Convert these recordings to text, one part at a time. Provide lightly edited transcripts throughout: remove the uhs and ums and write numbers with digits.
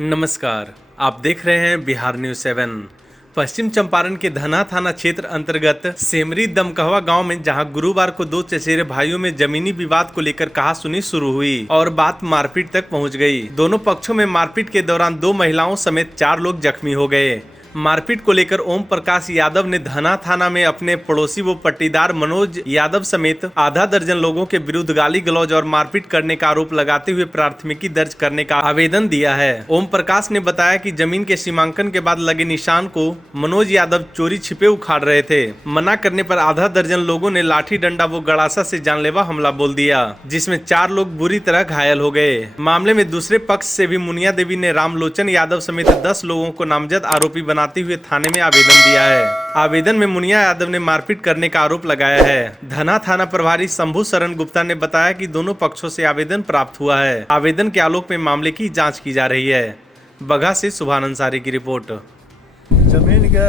नमस्कार, आप देख रहे हैं बिहार न्यूज 7। पश्चिम चंपारण के धना थाना क्षेत्र अंतर्गत सेमरी दमकहवा गांव में जहां गुरुवार को दो चचेरे भाइयों में जमीनी विवाद को लेकर कहासुनी शुरू हुई और बात मारपीट तक पहुंच गई। दोनों पक्षों में मारपीट के दौरान 2 महिलाओं समेत 4 लोग जख्मी हो गए। मारपीट को लेकर ओम प्रकाश यादव ने धना थाना में अपने पड़ोसी व पट्टीदार मनोज यादव समेत आधा दर्जन लोगों के विरुद्ध गाली गलौज और मारपीट करने का आरोप लगाते हुए प्राथमिकी दर्ज करने का आवेदन दिया है। ओम प्रकाश ने बताया कि जमीन के सीमांकन के बाद लगे निशान को मनोज यादव चोरी छिपे उखाड़ रहे थे। मना करने पर आधा दर्जन लोगों ने लाठी डंडा व गड़ासा से जानलेवा हमला बोल दिया, जिसमें 4 लोग बुरी तरह घायल हो गए। मामले में दूसरे पक्ष से भी मुनिया देवी ने रामलोचन यादव समेत 10 लोगों को नामजद आरोपी बनाते हुए थाने में आवेदन दिया है। आवेदन में मुनिया यादव ने मारपीट करने का आरोप लगाया है। धना थाना प्रभारी शंभू शरण गुप्ता ने बताया कि दोनों पक्षों से आवेदन प्राप्त हुआ है। आवेदन के आलोक में मामले की जांच की जा रही है। बगहा से सुभान अंसारी की रिपोर्ट। जमीन के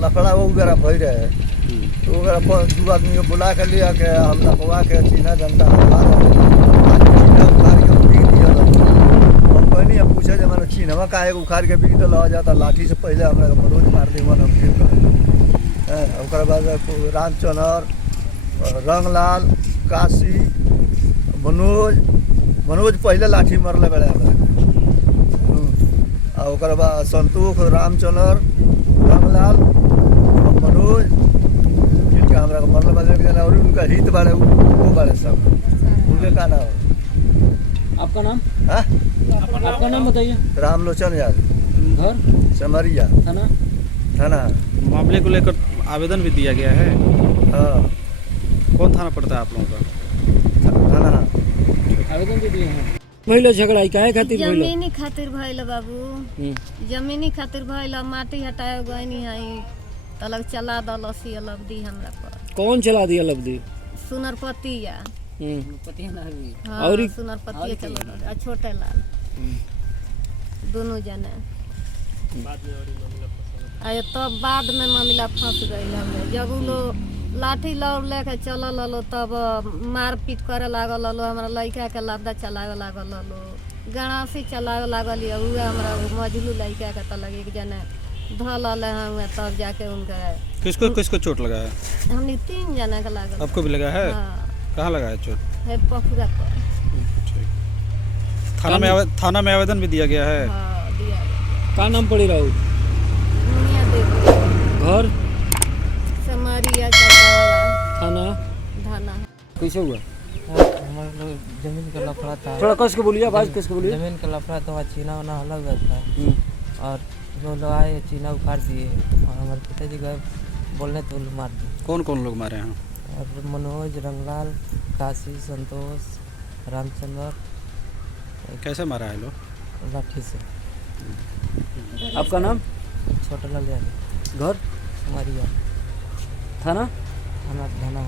लफड़ा वगैरह भई रहे तो वगैरह 2 आदमी को बुला कर लिया के हम लफवा के चीना जनता नहीं पूछे जब मैंने चीनवा का उखाड़ के बिक दिल जाता लाठी से पहले हमरा रोज मार दी मन हम फिर बाद रामचंद्र, रंगलाल, काशी, मनोज पहले लाठी मरले बड़े हमरा बाद संतोष, रामचंद्र, रंगलाल, मनोज जिनका हमरा मरले बड़े और उनका हित बड़े वो बड़े सब उनके का नाम। आपका नाम? हाँ? आपका नाम बताइए। रामलोचन यादव, घर समरिया, थाना। मामले को लेकर आवेदन भी दिया गया है। हाँ। कौन थाना पड़ता है आप लोगों का? थाना। आवेदन भी दिए हैं। महिला झगड़ा काहे खातिर भइल? जमीनी खातिर भइल बाबू। जमीनी खातिर भइल, माटी हटाए गइनी हई तलक चला दलसी लब्दी हमरा पर। कौन चला दिया लब्दी? सुनरपतिया। हाँ, और सुनरपतिया चला छोटे लाल दोनों जने आए तब बाद में मामला फंस गई हमें। जब उ लोग लाठी लौट लेके चलल लो तब मारपीट करे लागल लो, हमारा लड़का के लब्दा चलावे लागल लो, गणासी चलावे लागल उहे हमरा मजलू लड़का के तलग एक जने धल हुए तब जाके उनके किसको चोट लगा है? हमने 3 जने के लागल। आपको भी लगा है? हाँ। कहाँ लगा है चोट? है पखुरा पर। थाना में आवेदन भी दिया गया है। हाँ, दिया गया। का नाम पड़ी राहुल? मुनिया देवी। घर समरिया थाना धाना। कैसे हुआ? हमारे लोग जमीन का लफड़ा था। थोड़ा कस के बोलिए, आवाज कस के बोलिए। जमीन का लफड़ा तो वहाँ चीना वाना अलग हुआ था और जो लोग आए चीना उखाड़ दिए और हमारे पिताजी गए बोलने तो मार दिए। कौन कौन लोग मारे हैं? और मनोज, रंगलाल, काशी, संतोष, रामचंद्र। कैसे मारा है लोग? लाठी से। आपका नाम? छोटा लाल यादव। घर हमारी थाना धना।